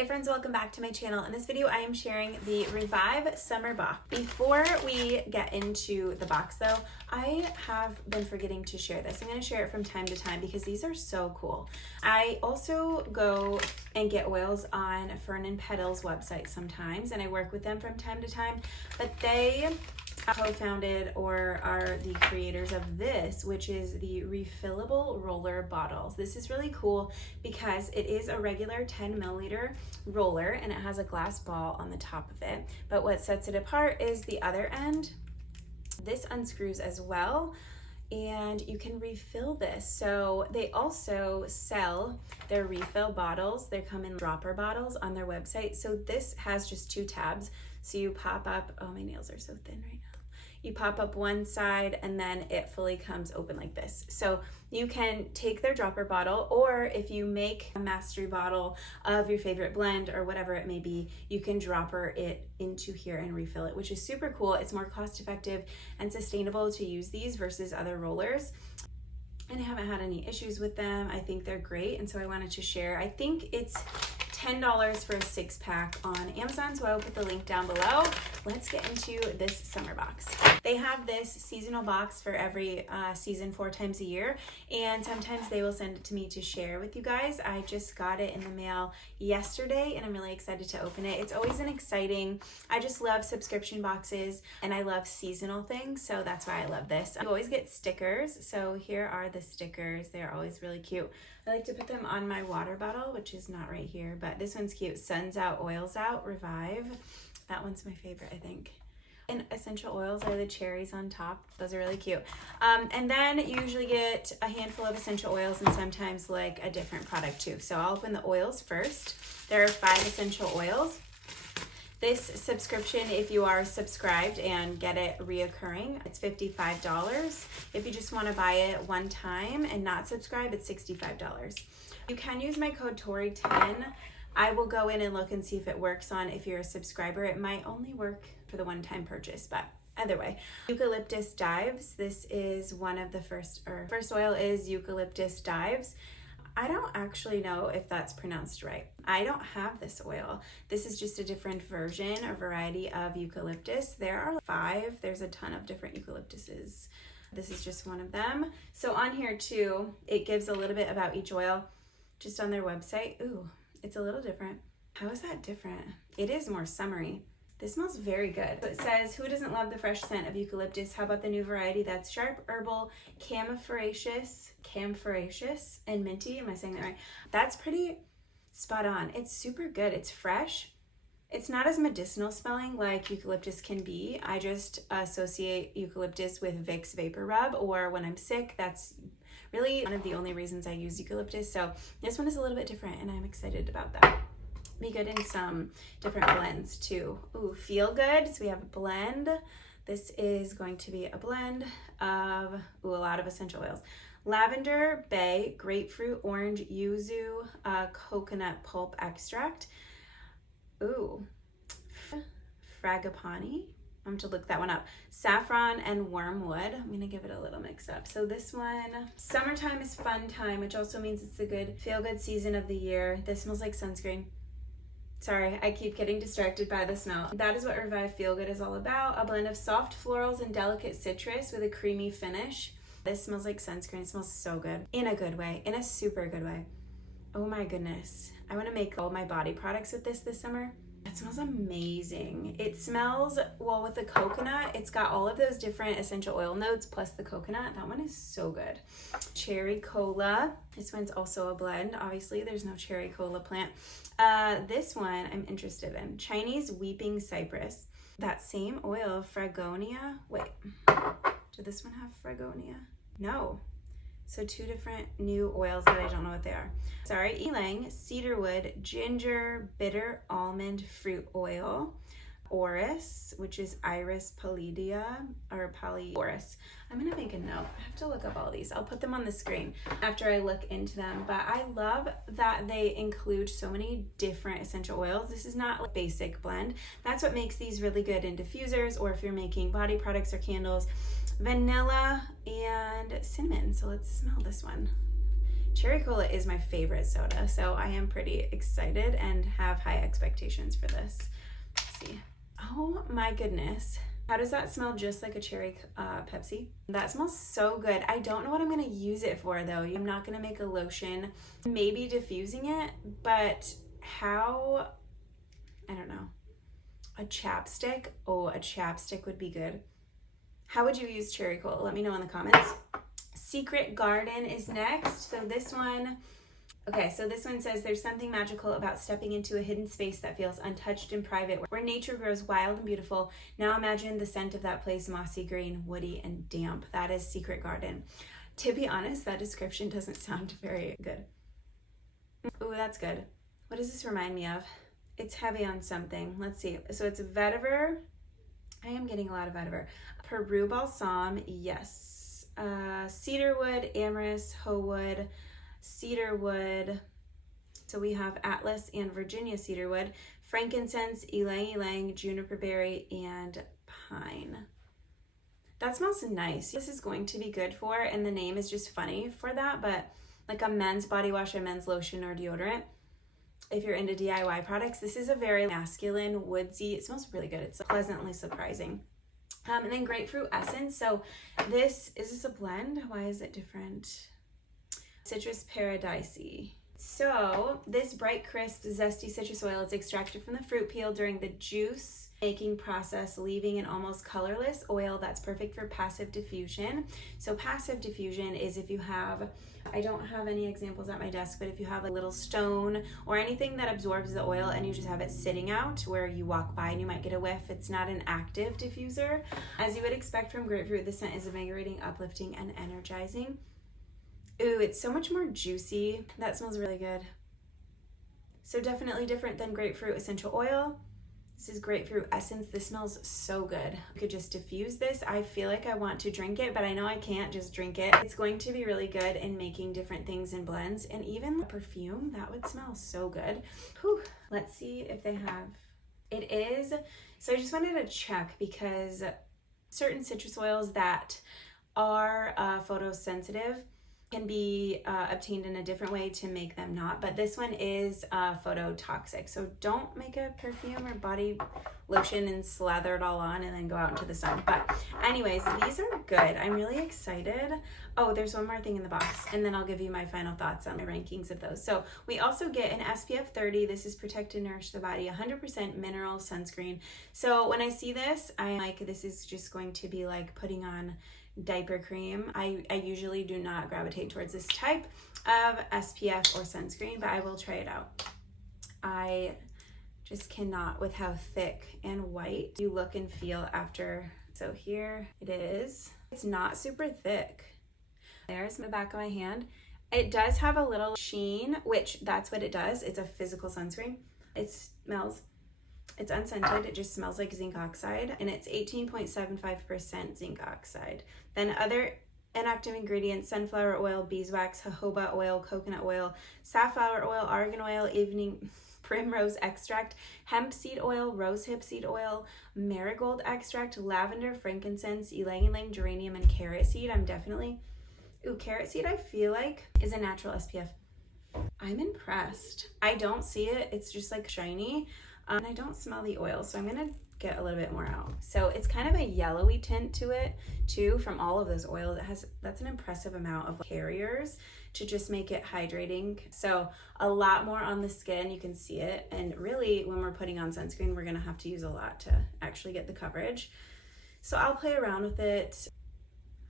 Hey friends, welcome back to my channel. In this video, I am sharing the Revive Summer Box. Before we get into the box though, I have been forgetting to share this. I'm going to share it from time to time because these are so cool. I also go and get oils on Fern Petal's website sometimes, and I work with them from time to time, but they co-founded or are the creators of this, which is the refillable roller bottles. This is really cool because it is a regular 10 milliliter roller and it has a glass ball on the top of it. But what sets it apart is the other end. This unscrews as well, and you can refill this. So they also sell their refill bottles. They come in dropper bottles on their website. So this has just two tabs. So you pop up, oh, my nails are so thin right now. You pop up one side and then it fully comes open like this. So you can take their dropper bottle, or if you make a mastery bottle of your favorite blend or whatever it may be, you can dropper it into here and refill it, which is super cool. It's more cost effective and sustainable to use these versus other rollers. And I haven't had any issues with them. I think they're great, and so I wanted to share. I think it's $10 for a 6-pack on Amazon, so I will put the link down below. Let's get into this summer box. They have this seasonal box for every season 4 times a year, and sometimes they will send it to me to share with you guys. I just got it in the mail yesterday, and I'm really excited to open it. It's always an exciting, I just love subscription boxes, and I love seasonal things, so that's why I love this. You always get stickers, so here are the stickers. They're always really cute. I like to put them on my water bottle, which is not right here, but this one's cute. Sun's out, oils out, Revive. That one's my favorite, I think. And essential oils are the cherries on top. Those are really cute. And then you usually get a handful of essential oils and sometimes like a different product too. So I'll open the oils first. There are 5 essential oils. This subscription, if you are subscribed and get it reoccurring, it's $55. If you just want to buy it one time and not subscribe, it's $65. You can use my code Tori10. I will go in and look and see if it works on if you're a subscriber. It might only work for the one-time purchase, but either way. Eucalyptus Dives. This is one of the first oil is Eucalyptus Dives. I don't actually know if that's pronounced right. I don't have this oil. This is just a different version or variety of eucalyptus. There are 5. There's a ton of different eucalyptuses. This is just one of them. So on here too, it gives a little bit about each oil just on their website. Ooh, it's a little different. How is that different? It is more summery. This smells very good. So it says, who doesn't love the fresh scent of eucalyptus? How about the new variety that's sharp, herbal, camphoraceous, and minty? Am I saying that right? That's pretty spot on. It's super good. It's fresh. It's not as medicinal smelling like eucalyptus can be. I just associate eucalyptus with Vicks Vapor Rub, or when I'm sick, that's really one of the only reasons I use eucalyptus. So this one is a little bit different and I'm excited about that. Be good in some different blends too. Ooh, feel good. So we have a blend. This is going to be a blend of a lot of essential oils. Lavender, bay, grapefruit, orange, yuzu, coconut pulp extract. Ooh, fragapani. I'm going to look that one up. Saffron and wormwood. I'm going to give it a little mix up. So this one, summertime is fun time, which also means it's a good feel-good season of the year. This smells like sunscreen. Sorry, I keep getting distracted by the smell. That is what Revive Feel Good is all about. A blend of soft florals and delicate citrus with a creamy finish. This smells like sunscreen. It smells so good. In a good way. In a super good way. Oh my goodness. I want to make all my body products with this summer. It smells amazing. It smells, well, with the coconut, it's got all of those different essential oil notes plus the coconut. That one is so good. Cherry cola. This one's also a blend. Obviously, there's no cherry cola plant. This one I'm interested in. Chinese weeping cypress. That same oil, fragonia. Wait, did this one have fragonia? No. So 2 different new oils that I don't know what they are. Sorry, ylang, cedarwood, ginger, bitter almond fruit oil, orris, which is iris pallidea or polyoris. I'm gonna make a note. I have to look up all these. I'll put them on the screen after I look into them. But I love that they include so many different essential oils. This is not like a basic blend. That's what makes these really good in diffusers, or if you're making body products or candles. Vanilla and cinnamon. So let's smell this one. Cherry cola is my favorite soda, so I am pretty excited and have high expectations for this. Let's see. Oh my goodness. How does that smell? Just like a cherry Pepsi. That smells so good. I don't know what I'm gonna use it for though. I'm not gonna make a lotion, maybe diffusing it, but how, I don't know. A chapstick? Oh, a chapstick would be good. How would you use cherry cola? Let me know in the comments. Secret Garden is next. So this one, okay, so this one says there's something magical about stepping into a hidden space that feels untouched and private, where nature grows wild and beautiful. Now imagine the scent of that place, mossy green, woody, and damp. That is Secret Garden. To be honest, that description doesn't sound very good. Ooh, that's good. What does this remind me of? It's heavy on something. Let's see. So it's vetiver. I am getting a lot of vetiver. Peru balsam, yes. Cedarwood, amyris, hoewood, cedarwood. So we have Atlas and Virginia cedarwood, frankincense, ylang ylang, juniper berry, and pine. That smells nice. This is going to be good for, and the name is just funny for that, but like a men's body wash, a men's lotion, or deodorant. If you're into DIY products, this is a very masculine, woodsy, it smells really good. It's pleasantly surprising. And then grapefruit essence. So is this a blend? Why is it different? Citrus paradisea. So this bright, crisp, zesty citrus oil is extracted from the fruit peel during the juice making process, leaving an almost colorless oil that's perfect for passive diffusion. So passive diffusion is if you have, I don't have any examples at my desk, but if you have a little stone or anything that absorbs the oil and you just have it sitting out where you walk by and you might get a whiff, it's not an active diffuser. As you would expect from grapefruit, the scent is invigorating, uplifting, and energizing. Ooh, it's so much more juicy. That smells really good. So definitely different than grapefruit essential oil. This is grapefruit essence. This smells so good. You could just diffuse this. I feel like I want to drink it, but I know I can't just drink it. It's going to be really good in making different things in blends, and even perfume, that would smell so good. Whew. Let's see if they have, it is, so I just wanted to check because certain citrus oils that are photosensitive can be obtained in a different way to make them not, but this one is phototoxic. So don't make a perfume or body lotion and slather it all on and then go out into the sun. But anyways, these are good. I'm really excited. Oh, there's one more thing in the box, and then I'll give you my final thoughts on my rankings of those. So we also get an SPF 30. This is Protect and Nourish the Body, 100% mineral sunscreen. So when I see this, I'm like, this is just going to be like putting on diaper cream. I usually do not gravitate towards this type of SPF or sunscreen, but I will try it out. I just cannot with how thick and white you look and feel after. So here it is. It's not super thick. There's the back of my hand. It does have a little sheen, which that's what it does. It's a physical sunscreen. It smells, it's unscented. It just smells like zinc oxide, and it's 18.75% zinc oxide. Then other inactive ingredients: sunflower oil, beeswax, jojoba oil, coconut oil, safflower oil, argan oil, evening primrose extract, hemp seed oil, rosehip seed oil, marigold extract, lavender, frankincense, ylang ylang, geranium, and carrot seed. Carrot seed I feel like is a natural SPF. I'm impressed. I don't see it. It's just like shiny. And I don't smell the oil, so I'm gonna get a little bit more out. So it's kind of a yellowy tint to it too from all of those oils. That's an impressive amount of carriers to just make it hydrating. So a lot more on the skin, you can see it. And really when we're putting on sunscreen, we're gonna have to use a lot to actually get the coverage. So I'll play around with it.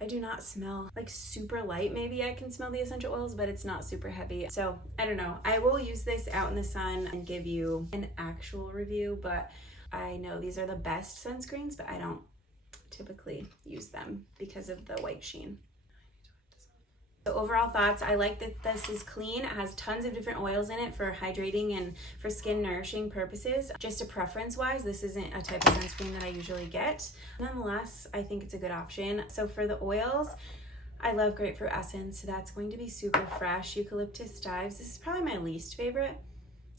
I do not smell like super light. Maybe I can smell the essential oils, but it's not super heavy. So I don't know. I will use this out in the sun and give you an actual review, but I know these are the best sunscreens, but I don't typically use them because of the white sheen. So overall thoughts, I like that this is clean. It has tons of different oils in it for hydrating and for skin nourishing purposes. Just a preference wise, this isn't a type of sunscreen that I usually get. Nonetheless, I think it's a good option. So for the oils, I love grapefruit essence. So that's going to be super fresh. Eucalyptus dives. This is probably my least favorite.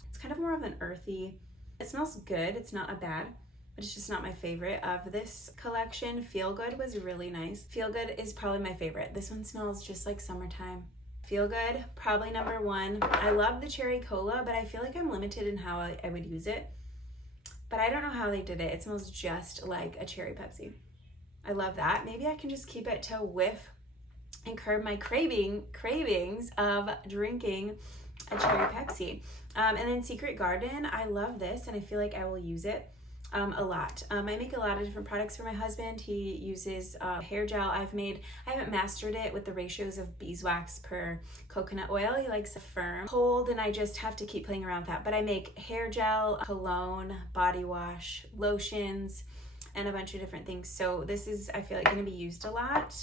It's kind of more of an earthy, it smells good. It's not a bad, but it's just not my favorite of this collection. Feel Good was really nice. Feel Good is probably my favorite. This one smells just like summertime. Feel good, probably number one. I love the cherry cola, but I feel like I'm limited in how I would use it. But I don't know how they did it. It smells just like a cherry Pepsi. I love that. Maybe I can just keep it to whiff and curb my cravings of drinking a cherry Pepsi. And then Secret Garden, I love this and I feel like I will use it a lot. I make a lot of different products for my husband. He uses hair gel. I haven't mastered it with the ratios of beeswax per coconut oil. He likes a firm hold and I just have to keep playing around with that. But I make hair gel, cologne, body wash, lotions, and a bunch of different things. So this is, I feel like, going to be used a lot.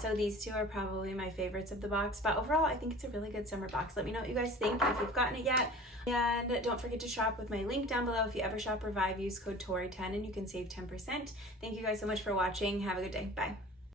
So these two are probably my favorites of the box, but overall I think it's a really good summer box. Let me know what you guys think if you've gotten it yet. And don't forget to shop with my link down below. If you ever shop Revive, use code TORI10 and you can save 10%. Thank you guys so much for watching. Have a good day. Bye.